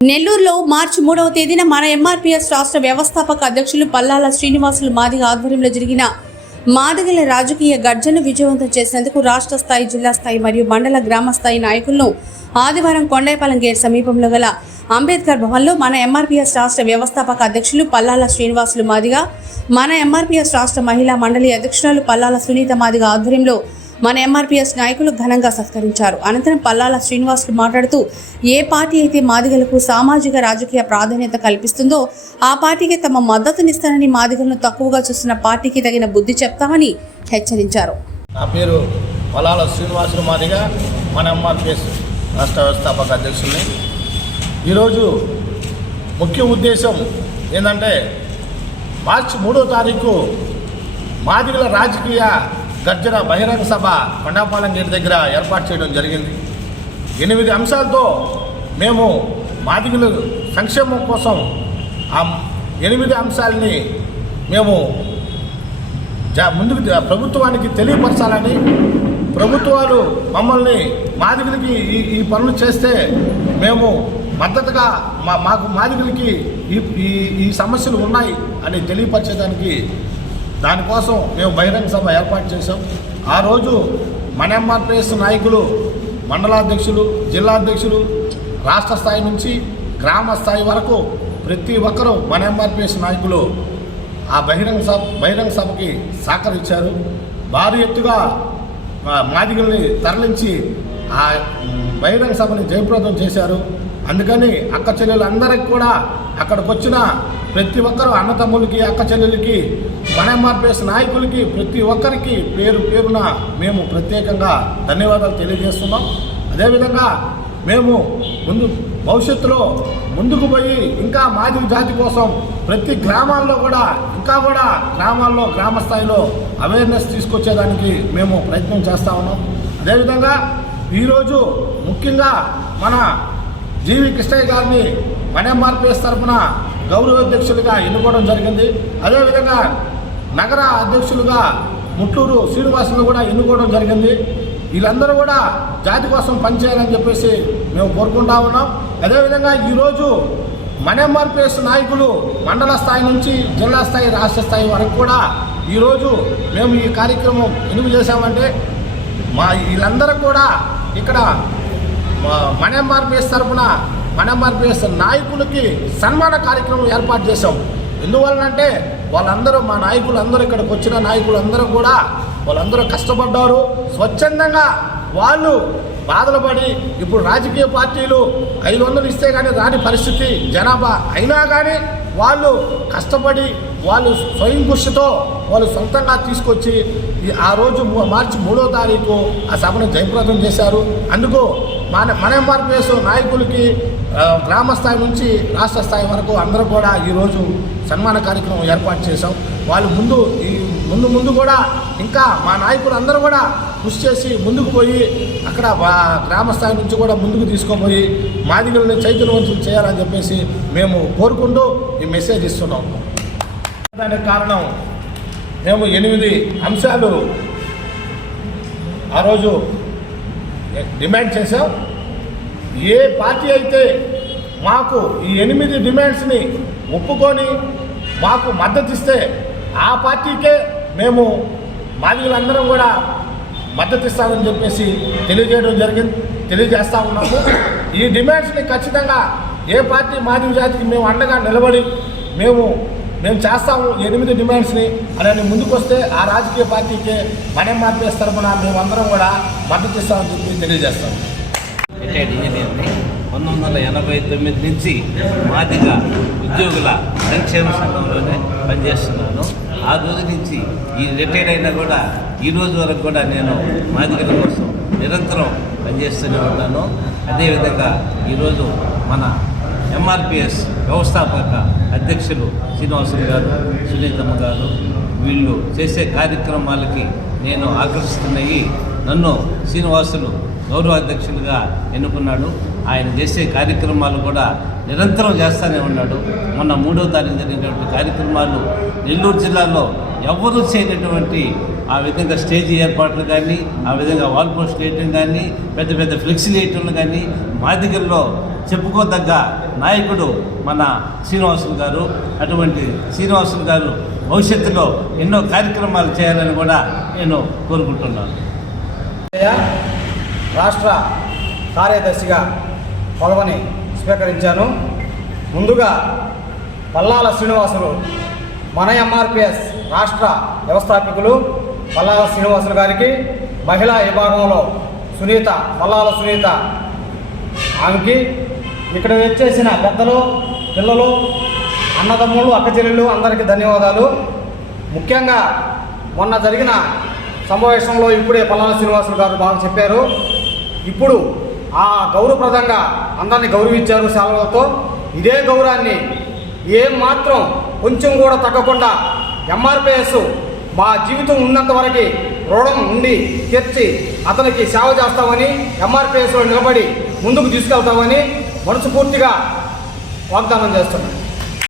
నెల్లూరులో మార్చి మూడవ తేదీన మన ఎంఆర్పీఎస్ రాష్ట్ర వ్యవస్థాపక అధ్యక్షులు పల్లాల శ్రీనివాసులు మాదిగ ఆధ్వర్యంలో జరిగిన మాదిగల రాజకీయ గర్జను విజయవంతం చేసినందుకు రాష్ట్ర స్థాయి జిల్లా స్థాయి మరియు మండల గ్రామ స్థాయి నాయకులను ఆదివారం కొండైపాలెం గేట్ సమీపంలో గల అంబేద్కర్ భవన్లో మన ఎంఆర్పీఎస్ రాష్ట్ర వ్యవస్థాపక అధ్యక్షులు పల్లాల శ్రీనివాసులు మాదిగ మన ఎంఆర్పీఎస్ రాష్ట్ర మహిళా మండలి అధ్యక్షురాలు పల్లాల సునీత మాదిగ ఆధ్వర్యంలో మన ఎంఆర్పీఎస్ నాయకులు ఘనంగా సత్కరించారు. అనంతరం పల్లాల శ్రీనివాసులు మాట్లాడుతూ ఏ పార్టీ అయితే మాదిగలకు సామాజిక రాజకీయ ప్రాధాన్యత కల్పిస్తుందో ఆ పార్టీకి తమ మద్దతునిస్తానని మాదిగలను తక్కువగా చూస్తున్న పార్టీకి తగిన బుద్ధి చెప్తామని హెచ్చరించారు. నా పేరు పొలాల శ్రీనివాసులు మాదిగ మన ఎంఆర్పిఎస్ రాష్ట్ర వ్యవస్థాపక అధ్యక్షుల్ని. ఈరోజు ముఖ్య ఉద్దేశం ఏంటంటే మార్చి మూడో తారీఖు మాదిగల రాజకీయ గర్జన బహిరంగ సభ కొండాపాలెం గేట్ దగ్గర ఏర్పాటు చేయడం జరిగింది. ఎనిమిది అంశాలతో మేము మాదిగుల సంక్షేమం కోసం ఆ ఎనిమిది అంశాలని మేము ముందుకు ప్రభుత్వానికి తెలియపరచాలని ప్రభుత్వాలు మమ్మల్ని మాదిగులకి ఈ ఈ పనులు చేస్తే మేము మద్దతుగా మా మాకు మాదిగులకి ఈ ఈ ఈ సమస్యలు ఉన్నాయి అని తెలియపరిచేదానికి దానికోసం మేము బహిరంగ సభ ఏర్పాటు చేశాం. ఆ రోజు మన ఎంఆర్పిఎస్ నాయకులు మండలాధ్యక్షులు జిల్లా అధ్యక్షులు రాష్ట్ర స్థాయి నుంచి గ్రామ స్థాయి వరకు ప్రతి ఒక్కరూ మన ఎంఆర్పిఎస్ నాయకులు ఆ బహిరంగ సభ బహిరంగ సభకి సహకరించారు. భారీ ఎత్తుగా మాదిగల్ని తరలించి ఆ బహిరంగ సభని జయప్రదం చేశారు. అందుకని అక్క చెల్లెలందరికీ కూడా అక్కడికి వచ్చిన ప్రతి ఒక్కరు అన్నతమ్ములకి అక్క చెల్లెలకి మన నాయకులకి ప్రతి ఒక్కరికి పేరు పేరున మేము ప్రత్యేకంగా ధన్యవాదాలు తెలియజేస్తున్నాం. అదేవిధంగా మేము ముందు భవిష్యత్తులో ముందుకు పోయి ఇంకా మాదిరి జాతి కోసం ప్రతి గ్రామాల్లో కూడా ఇంకా కూడా గ్రామాల్లో గ్రామ స్థాయిలో అవేర్నెస్ తీసుకొచ్చేదానికి మేము ప్రయత్నం చేస్తా ఉన్నాం. అదేవిధంగా ఈరోజు ముఖ్యంగా మన జీవి కృష్ణయ్య గారిని మన తరఫున గౌరవ అధ్యక్షులుగా ఎన్నుకోవడం జరిగింది. అదేవిధంగా నగర అధ్యక్షులుగా ముట్లూరు శ్రీనివాసులు కూడా ఎన్నుకోవడం జరిగింది. వీళ్ళందరూ కూడా జాతి కోసం పనిచేయాలని చెప్పేసి మేము కోరుకుంటా ఉన్నాం. అదేవిధంగా ఈరోజు మనెంఆర్పిఎస్ నాయకులు మండల స్థాయి నుంచి జిల్లా స్థాయి రాష్ట్ర స్థాయి వరకు కూడా ఈరోజు మేము ఈ కార్యక్రమం ఎందుకు చేశామంటే మా వీళ్ళందరూ కూడా ఇక్కడ మనెంఆర్పిఎస్ తరఫున మన ఎంఆర్పిఎస్ నాయకులకి సన్మాన కార్యక్రమం ఏర్పాటు చేశాం. ఎందువలనంటే వాళ్ళందరూ మా నాయకులు అందరూ ఇక్కడికి వచ్చిన నాయకులు అందరూ కూడా వాళ్ళందరూ కష్టపడ్డారు. స్వచ్ఛందంగా వాళ్ళు బాధలు పడి ఇప్పుడు రాజకీయ పార్టీలు ఐదు వందలు ఇస్తే కానీ రాని పరిస్థితి జనాభా అయినా కానీ వాళ్ళు కష్టపడి వాళ్ళు స్వయం కృషితో వాళ్ళు సొంతంగా తీసుకొచ్చి ఆ రోజు మార్చి మూడో తారీఖు ఆ సభను జయప్రదం చేశారు. అందుకు మన మన ఎంఆర్పిఎస్ నాయకులకి గ్రామ స్థాయి నుంచి రాష్ట్ర స్థాయి వరకు అందరూ కూడా ఈరోజు సన్మాన కార్యక్రమం ఏర్పాటు చేశాం. వాళ్ళు ముందు ఈ ముందు ముందు కూడా ఇంకా మా నాయకులు అందరూ కూడా కృషి చేసి ముందుకు పోయి అక్కడ గ్రామ స్థాయి నుంచి కూడా ముందుకు తీసుకుపోయి మాదిగలను చైతన్యవంతులు చేయాలని చెప్పేసి మేము కోరుకుంటూ ఈ మెసేజ్ ఇస్తున్నాం. దానికి కారణం మేము ఎనిమిది అంశాలు ఆ రోజు డిమాండ్ చేశాం. ఏ పార్టీ అయితే మాకు ఈ ఎనిమిది డిమాండ్స్ని ఒప్పుకొని మాకు మద్దతు ఇస్తే ఆ పార్టీకే మేము మాదిగలందరం కూడా మద్దతు ఇస్తామని చెప్పేసి తెలియజేయడం జరిగింది తెలియజేస్తా ఉన్నాము. ఈ డిమాండ్స్ని ఖచ్చితంగా ఏ పార్టీ మాదిగ జాతికి మేము అండగా నిలబడి మేము మేము చేస్తాము ఎనిమిది డిమాండ్స్ని అలానే ముందుకొస్తే ఆ రాజకీయ పార్టీకే మనం మార్పేస్ తరఫున మేమందరం కూడా మద్దతు ఇస్తామని చెప్పి తెలియజేస్తాము. రిటైర్డ్ ఇంజనీర్ని పంతొమ్మిది వందల ఎనభై తొమ్మిది నుంచి మాదిగా ఉద్యోగుల సంక్షేమ సంఘంలోనే పనిచేస్తున్నాను. ఆ రోజు నుంచి ఈ రిటైర్డ్ అయినా కూడా ఈ రోజు వరకు కూడా నేను మాదిగల కోసం నిరంతరం పనిచేస్తూనే ఉన్నాను. అదేవిధంగా ఈరోజు మన ఎంఆర్పిఎస్ వ్యవస్థాపక అధ్యక్షులు శ్రీనివాసులు గారు సునీతమ్మ గారు వీళ్ళు చేసే కార్యక్రమాలకి నేను ఆకర్షిస్తున్నాయి నన్ను శ్రీనివాసులు గౌరవ అధ్యక్షులుగా ఎన్నుకున్నాడు. ఆయన చేసే కార్యక్రమాలు కూడా నిరంతరం చేస్తూనే ఉన్నాడు. మొన్న మూడో తారీఖు జరిగినటువంటి కార్యక్రమాలు నెల్లూరు జిల్లాలో ఎవరు చేయనటువంటి ఆ విధంగా స్టేజ్ ఏర్పాట్లు కానీ ఆ విధంగా వాల్ పోస్ట్ వేయటం కానీ పెద్ద పెద్ద ఫ్లెక్సీలు వేయటం కానీ మాదిగల్లో చెప్పుకోదగ్గ నాయకుడు మన శ్రీనివాసులు గారు. అటువంటి శ్రీనివాసులు గారు భవిష్యత్తులో ఎన్నో కార్యక్రమాలు చేయాలని కూడా నేను కోరుకుంటున్నాను. రాష్ట్ర కార్యదర్శిగా పదవిని స్వీకరించాను. ముందుగా పల్లాల శ్రీనివాసులు మన ఎంఆర్పిఎస్ రాష్ట్ర వ్యవస్థాపకులు పల్లాల శ్రీనివాసులు గారికి మహిళా విభాగంలో సునీత పల్లాల సునీత ఆమెకి ఇక్కడ వచ్చేసిన పెద్దలు పిల్లలు అన్నదమ్ములు అక్కచెల్లెళ్ళు అందరికీ ధన్యవాదాలు. ముఖ్యంగా మొన్న జరిగిన సమావేశంలో ఇప్పుడే పల్లాల శ్రీనివాసులు గారు బాగా చెప్పారు. ఇప్పుడు ఆ గౌరవప్రదంగా అందరినీ గౌరవించారు సెలవులతో ఇదే గౌరవాన్ని ఏం మాత్రం కొంచెం కూడా తగ్గకుండా ఎంఆర్పిఎస్ మా జీవితం ఉన్నంత వరకు రుణం ఉండి తెచ్చి అతనికి సేవ చేస్తామని ఎంఆర్పిఎస్లో నిలబడి ముందుకు తీసుకెళ్తామని మనస్ఫూర్తిగా వాగ్దానం చేస్తున్నాను.